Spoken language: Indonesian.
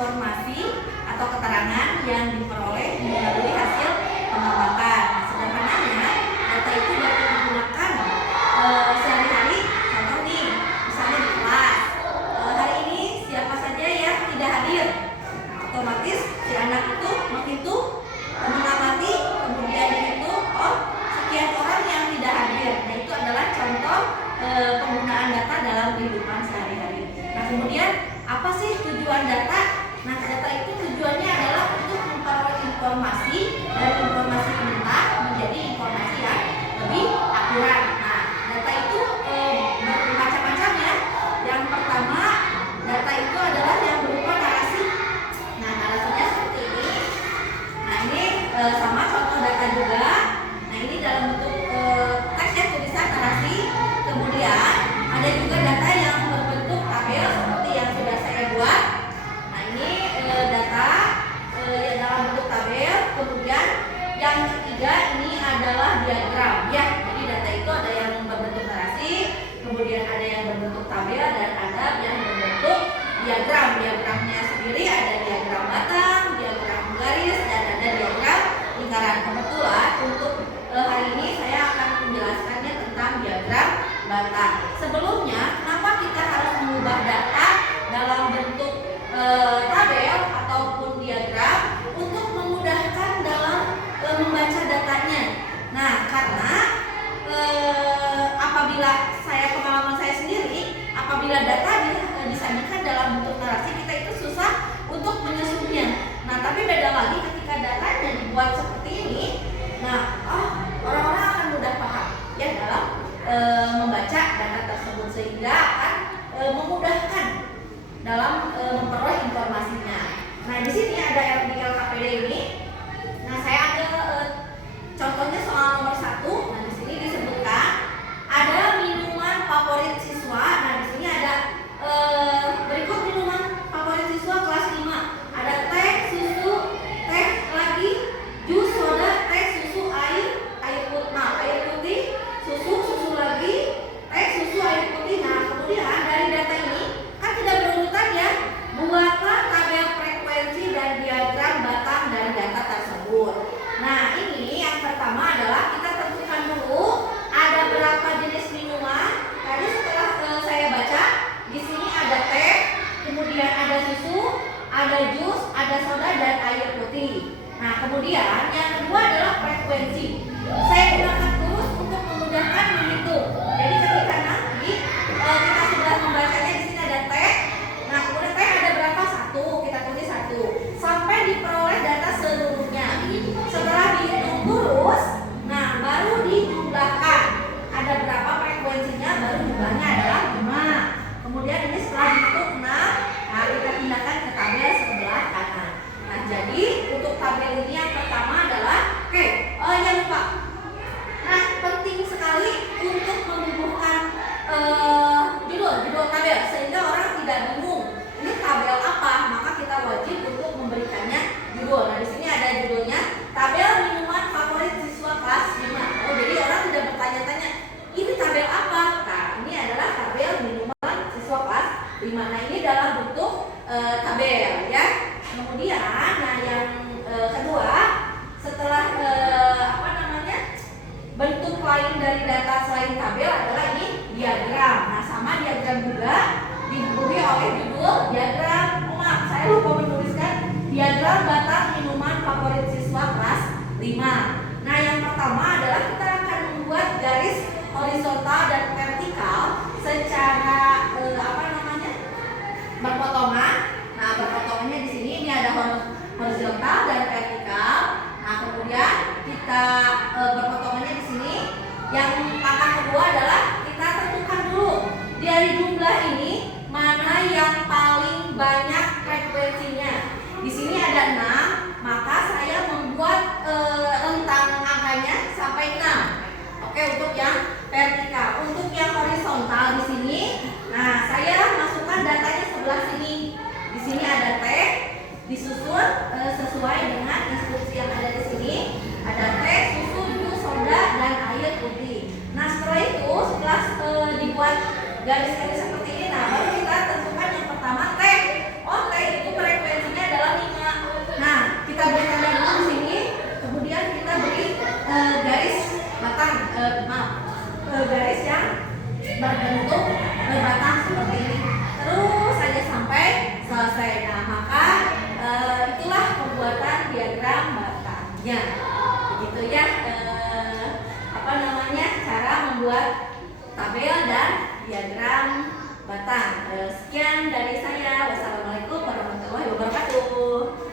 informasi atau keterangan yang diperoleh melalui hasil pengamatan. Nah, sederhananya data itu dapat digunakan sehari-hari. Contoh nih, misalnya di kelas, hari ini siapa saja yang tidak hadir. Otomatis si anak itu menghitung, mengamati, kemudian dihitung, oh sekian orang yang tidak hadir. Nah, itu adalah contoh penggunaan data dalam kehidupan sehari-hari. Nah, kemudian apa sih tujuan data? Nah, data itu tujuannya adalah untuk memperoleh informasi dari informasi mentah menjadi informasi yang lebih akurat. Nah, data itu bermacam-macam ya. Yang pertama, data itu adalah yang berupa narasi. Nah, narasinya seperti ini. Nah, ini sama contoh data juga. Nah, ini dalam bentuk teks ya, tulisan narasi. Kemudian ada juga data yang berbentuk tabel seperti yang sudah saya buat. Nah, ini data yang dalam bentuk tabel. Kemudian yang ketiga ini adalah diagram ya. Jadi data itu ada yang berbentuk narasi, kemudian ada yang berbentuk tabel, dan ada yang berbentuk diagram. Diagramnya sendiri ada diagram batang, diagram garis, dan ada diagram lingkaran. Kebetulan untuk hari ini saya akan menjelaskannya tentang diagram batang. Sebelumnya, kenapa kita harus mengubah data dalam bentuk tabel ataupun diagram untuk memudahkan dalam membaca datanya? Nah, karena apabila pengalaman saya sendiri, apabila data disajikan dalam bentuk narasi, kita itu susah untuk menyusunnya. Nah, tapi beda lagi ketika datanya dibuat seperti ini. Nah, orang-orang akan mudah paham ya dalam membaca data tersebut, sehingga akan memudahkan dalam memperoleh informasinya. Nah, di sini ada di LKPD ini. Nah, saya ada contohnya soal nomor 1. Nah, di sini disebutkan ada minuman favorit siswa. Nah, di sini ada berikut minuman favorit siswa kelas 5. Ada teh, susu, teh lagi, jus, soda, teh, susu, air putih, susu lagi, teh, susu, air putih. Nah, kemudian dari data ini kan tidak berurutan ya. Buatlah tabel frekuensi dan diagram batang dari data tersebut. Nah, ini yang pertama adalah kita tentukan dulu ada berapa jenis minuman. Tadi setelah saya baca, di sini ada teh, kemudian ada susu, ada jus, ada soda, dan air putih. Nah, kemudian yang kedua adalah frekuensi. Saya gunakan terus untuk memudahkan menghitung. Jadi ketika nanti kita sudah membacanya, di sini ada teh. Nah, kemudian teh ada berapa? 1, kita tulis 1 sampai diperoleh data seluruhnya. Setelah dihitung terus, nah baru dijumlahkan. Ada berapa frekuensinya, baru jumlahnya adalah 5. Kemudian ini setelah dihitung 6, nah kita pindahkan ke tabel sebelah kanan. Nah, jadi untuk tabel ini yang pertama adalah jangan lupa. Nah, penting sekali untuk membubuhkan judul tabel sehingga orang tidak bingung ini tabel apa, maka kita wajib untuk memberikannya judul. Nah, di sini ada judulnya tabel minuman favorit siswa kelas 5. Oh, jadi orang tidak bertanya-tanya ini tabel apa. Nah, ini adalah tabel minuman siswa kelas 5. Nah, ini dalam bentuk tabel ya. Kemudian nah yang kedua, setelah bentuk lain dari data selain tabel adalah ini diagram. Nah, sama diagram juga dibubuhi oleh judul diagram. Saya lupa menuliskan diagram batang minuman favorit siswa kelas 5. Nah, yang pertama adalah kita akan membuat garis horizontal dan vertikal secara berpotongan. Nah, berpotongannya di sini ini ada horizontal dan vertikal. Nah, kemudian kita berpotongannya di sini. Yang langkah kedua adalah kita tentukan dulu dari jumlah ini mana yang paling banyak frekuensinya. Di sini ada 6, maka saya membuat rentang angkanya sampai 6. Oke, untuk yang vertikal. Untuk yang horizontal di sini, nah saya masukkan datanya sebelah sini. Di sini ada teh, disusun sesuai dengan instruksi yang ada di sini. Ada teh, susu, jus, soda, dan air putih. Nah, setelah itu, setelah dibuat garis-garis seperti ini, nah baru kita tentukan yang pertama teh. Oh, teh itu frekuensinya pembuatan diagram batangnya. Begitu ya, cara membuat tabel dan diagram batang. Sekian dari saya. Wassalamualaikum warahmatullahi wabarakatuh.